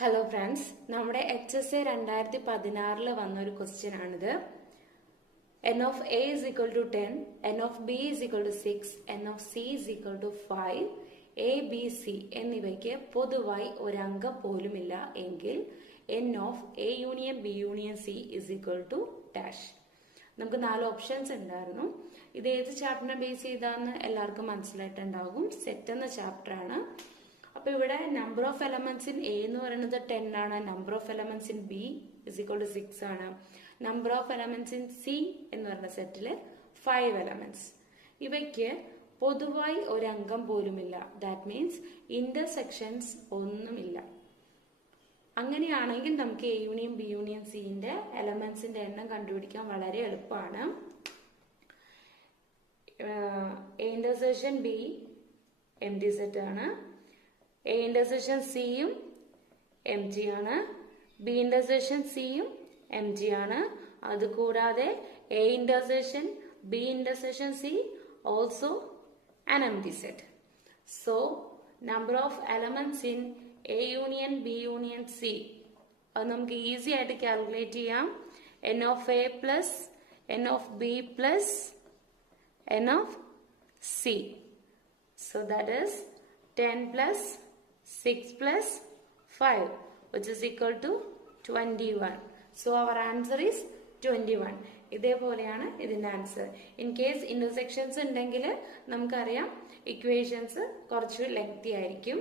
Hello friends, നമ്മുടെ HSA 2016 വന്നൊരു question ആണിത്. n of a is equal to 10, n of b is equal to 6, n of c is equal to 5, a, b, c എന്നിവയ്ക്ക് പൊതുവായി ഒരംഗം പോലുമില്ല എങ്കിൽ n of a union b union c is equal to dash. നമുക്ക് 4 options ഉണ്ടായിരുന്നു. ഇത് ഏത് ചാപ്റ്ററിനെ base ചെയ്താന്ന് എല്ലാവർക്കും മനസ്സിലായിട്ടുണ്ടാകും. Set എന്ന ചാപ്റ്റർ ആണ്. അപ്പൊ ഇവിടെ number of elements in A എന്ന് പറയുന്നത് 10 ആണ്. Number of elements in B is equal to 6 ആണ്. Number of elements in C എന്ന് പറയുന്ന സെറ്റില് 5 എലമെന്റ്സ്. ഇവയ്ക്ക് പൊതുവായി ഒരു അംഗം പോലുമില്ല. ദാറ്റ് മീൻസ് ഇന്റർസെക്ഷൻസ് ഒന്നുമില്ല. അങ്ങനെയാണെങ്കിൽ നമുക്ക് എ യൂണിയൻ ബി യൂണിയൻ സിന്റെ എലമെന്റ്സിന്റെ എണ്ണം കണ്ടുപിടിക്കാൻ വളരെ എളുപ്പമാണ്. A intersection B M T set ആണ്. എ ഇന്റർസെക്ഷൻ സിയും എം ജി ആണ്. ബി ഇന്റർസെക്ഷൻ സിയും എം ജി ആണ്. അതുകൂടാതെ A intersection B intersection C also an empty set. So number of elements in A union B union C അത് നമുക്ക് easy ആയിട്ട് calculate ചെയ്യാം. n of A plus n of B plus n of C. So that is 10 plus 6 plus 5 which is equal to 21. So our answer is 21. ഇതേപോലെയാണ് ഇതിന്റെ answer. In case intersections ഉണ്ടെങ്കിൽ നമുക്കറിയാം equations കുറച്ച് lengthy ആയിരിക്കും.